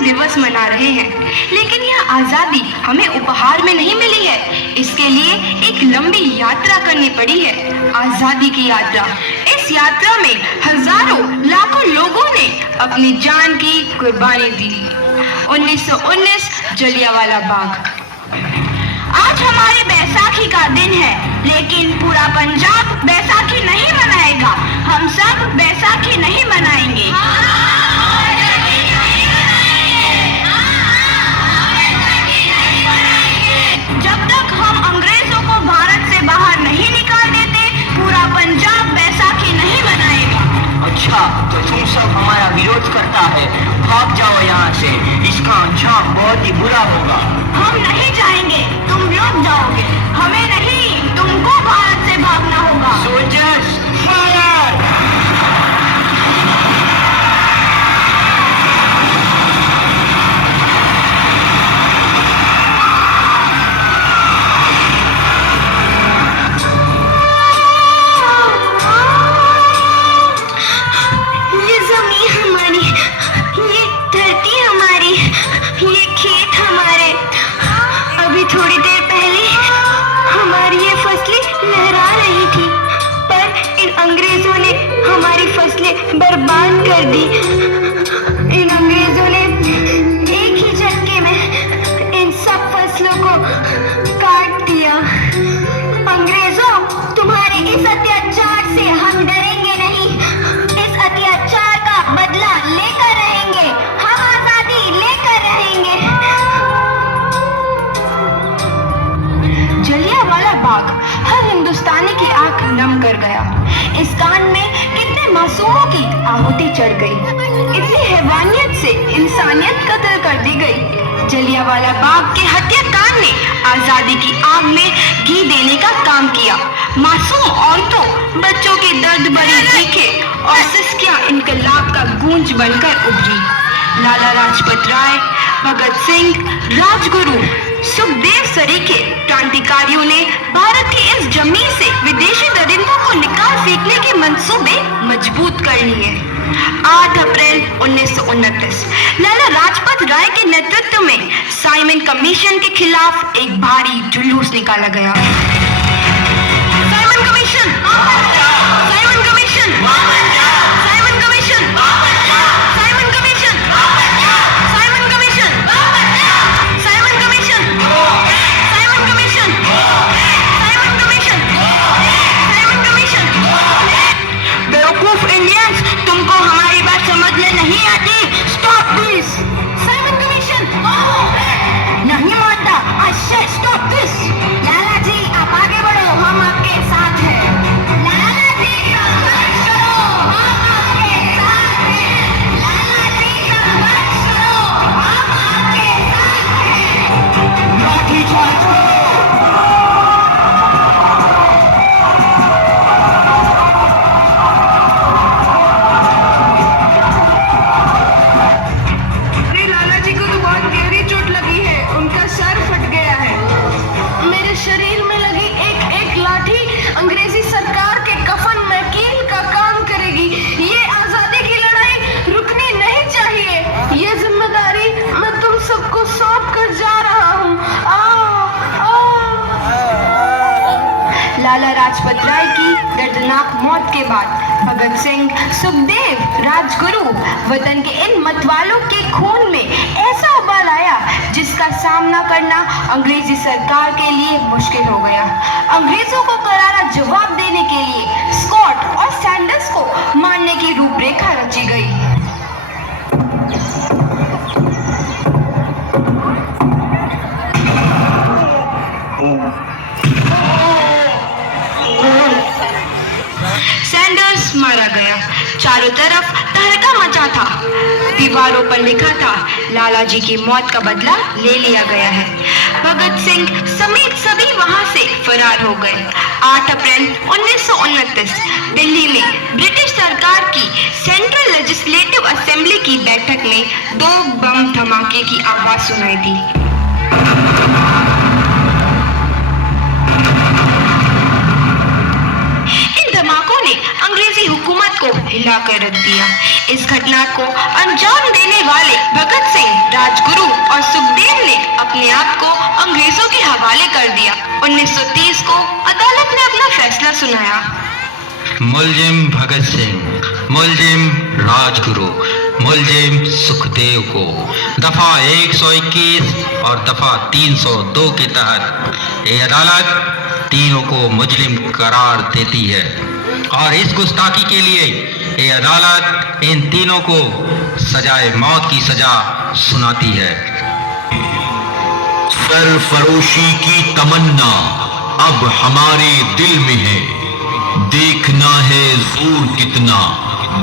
दिवस मना रहे हैं, लेकिन यह आजादी हमें उपहार में नहीं मिली है। इसके लिए एक लंबी यात्रा करनी पड़ी है, आजादी की यात्रा। इस यात्रा में हजारों लाखों लोगों ने अपनी जान की कुर्बानी दी। 1919 जलियांवाला बाग। आज हमारे बैसाखी का दिन है, लेकिन पूरा पंजाब बैसाखी नहीं मनाएगा। हम सब बैसाखी नहीं मनाएंगे। जब तक हम अंग्रेजों को भारत से बाहर नहीं निकाल देते, पूरा पंजाब बैसाखी नहीं मनाएगा। अच्छा, तो तुम सब हमारा विरोध करता है, भाग जाओ यहाँ से। इसका अंजाम बहुत ही बुरा होगा। हम नहीं जाएंगे, तुम लौट जाओगे। हमें नहीं, तुमको भारत से भागना होगा। Soldiers fire! थोड़ी देर पहले हमारी ये फसलें लहरा रही थी, पर इन अंग्रेजों ने हमारी फसलें बर्बाद कर दी। इन अंग्रेजों ने एक ही झटके में इन सब फसलों को काट दिया। अंग्रेजों, तुम्हारे इस अत्याचार से हम डरेंगे नहीं। इस अत्याचार का बदला लेकर रहेंगे। हम आजादी लेकर रहेंगे। जलियांवाला बाग हर हिंदुस्तानी की आंख नम कर गया। इस कांड में कितने मासूमों की आहुति चढ़ गई। इतनी हैवानियत से इंसानियत कत्ल कर दी गई। जलियांवाला बाग के हत्याकांड ने आजादी की आग में घी देने का काम किया। मासूम औरतों, बच्चों की दर्द भरी चीखें और सिसकियां इनकलाब का गूंज बनकर उभरी। लाला लाजपत राय, भगत सिंह, राजगुरु, सुखदेव सरीखे क्रांतिकारियों ने भारत की इस जमीन से विदेशी दरिंदों को निकाल फेंकने के मंसूबे मजबूत कर लिए। 8 अप्रैल 1929 लाला लाजपत राय के नेतृत्व में साइमन कमीशन के खिलाफ एक भारी जुलूस निकाला गया। Simon commission, Simon commission, Simon commission, Simon commission, Simon commission, Simon commission, Simon commission, Simon commission, Simon commission. बेवकूफ इंडियंस, तुमको हमारी बात समझ में नहीं आती। Stop this. साइमन कमीशन नहीं मानता। आई से स्टॉप दिस। लाला जी, आप आगे बढ़ो, हम आपके साथ हैं। लाला जी, संघर्ष करो, हम आपके साथ हैं। लाला जी, संघर्ष करो, हम आपके साथ हैं। लाठी चार्ज करो! अरे लाला जी को तो बहुत गहरी चोट लगी है, उनका सर फट गया है। मेरे शरीर में लगी एक एक लाठी अंग्रेजी सरकार के कफन में कील का काम करेगी। ये आजादी की लड़ाई रुकनी नहीं चाहिए। ये जिम्मेदारी मैं तुम सबको सौंप कर जा रहा हूँ। लाला लाजपत राय की दर्दनाक मौत के बाद भगत सिंह, सुखदेव, राजगुरु, वतन के इन मतवालों के खून में ऐसा उबाल आया जिसका सामना करना अंग्रेजी सरकार के लिए मुश्किल हो गया। अंग्रेजों को करारा जवाब देने के लिए स्कॉट और सैंडर्स को मारने की रूपरेखा रची गई। सैंडर्स मारा गया। चारों तरफ तहलका मचा था। दीवारों पर लिखा था, लाला जी की मौत का बदला ले लिया गया है। भगत सिंह समेत सभी वहां से फरार हो गए। 8 अप्रैल 1929 दिल्ली में ब्रिटिश सरकार की सेंट्रल लेजिस्लेटिव असेंबली की बैठक में 2 बम धमाके की आवाज सुनाई दी। धमाकों ने अंग्रेजी हुकूमत को हिलाकर रख दिया। इस घटना को अंजाम देने वाले भगत सिंह, 1930 को अदालत ने अपना फैसला सुनाया। मुलजिम भगत सिंह, मुलजिम राजगुरु, मुलजिम सुखदेव को दफा 121 और दफा 302 के तहत ये अदालत तीनों को मुजरिम करार देती है और इस गुस्ताखी के लिए ये अदालत इन तीनों को सजाए मौत की सजा सुनाती है। सरफरोशी की तमन्ना अब हमारे दिल में है, देखना है जोर कितना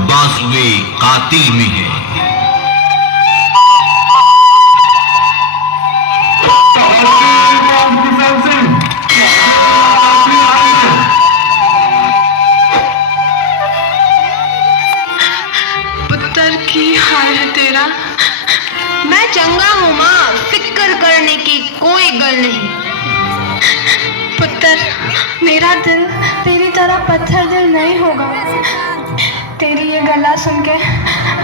बाजुए कातिल में है। पुत्र की हाल है तेरा। मैं चंगा हूँ माँ, फिक्र करने की कोई गल नहीं। पुत्र, मेरा दिल तेरी तरह पत्थर दिल नहीं होगा। तेरी ये गला सुन के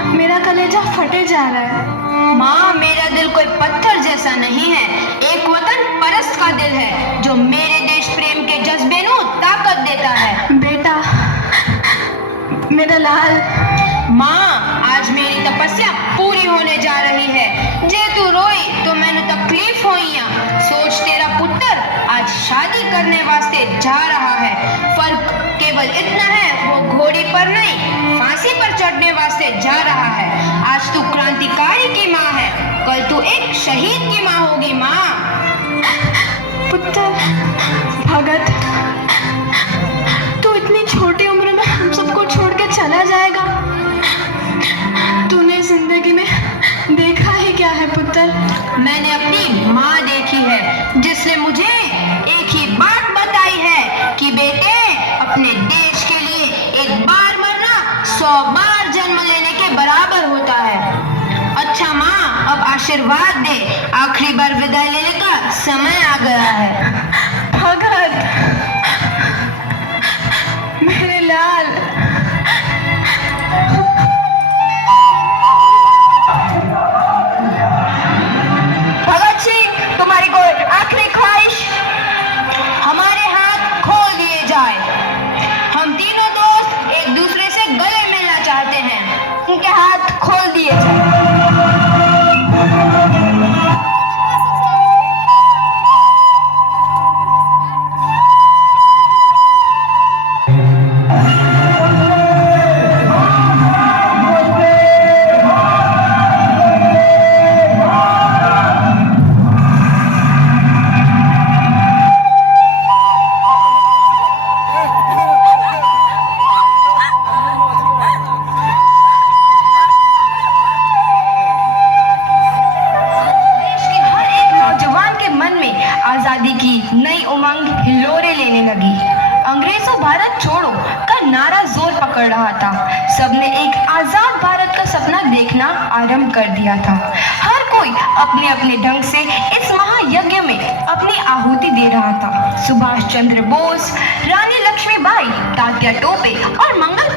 मेरा कलेजा फटे जा रहा है। माँ, मेरा दिल कोई पत्थर जैसा नहीं है, एक वतन परस्त का दिल है जो मेरे देश प्रेम के जज्बे को ताकत देता है। बेटा, मेरा लाल। माँ, आज मेरी तपस्या पूरी होने जा रही है। जे तू रोई तो मैंने तकलीफ होई। सोच, तेरा पुत्र आज शादी करने वास्ते जा रहा है। फर्क केवल इतना है, वो घोड़ी पर नहीं फांसी पर चढ़ने वास्ते जा रहा है। आज तू क्रांतिकारी की माँ है, कल तू एक शहीद की माँ होगी। माँ। पुत्र भगत, तू इतनी छोटी उम्र में हम सबको छोड़ के चला जाएगा। तूने जिंदगी में देखा ही क्या है पुत्र? मैंने अपनी माँ देखी है, जिसने मुझे एक ही बात बताई है कि बेटे, अपने देश के लिए एक बार मरना 100 बार जन्म लेने के बराबर होता है। अच्छा माँ, अब आशीर्वाद दे, आखिरी बार विदाई लेने का समय आ गया है। भगत, मेरे लाल। भगत सिंह, तुम्हारी कोई आखिरी ख्वाहिश? हमारे हाथ खोल दिए जाए। हम तीनों दोस्त एक दूसरे से गले मिलना चाहते हैं। उनके हाथ खोल दिए जाए। आजादी की नई उमंग हिलोरे लेने लगी। अंग्रेजों भारत छोड़ो का नारा जोर पकड़ रहा था। सबने एक आजाद भारत का सपना देखना आरंभ कर दिया था। हर कोई अपने अपने ढंग से इस महायज्ञ में अपनी आहुति दे रहा था। सुभाष चंद्र बोस, रानी लक्ष्मीबाई, तात्या टोपे और मंगल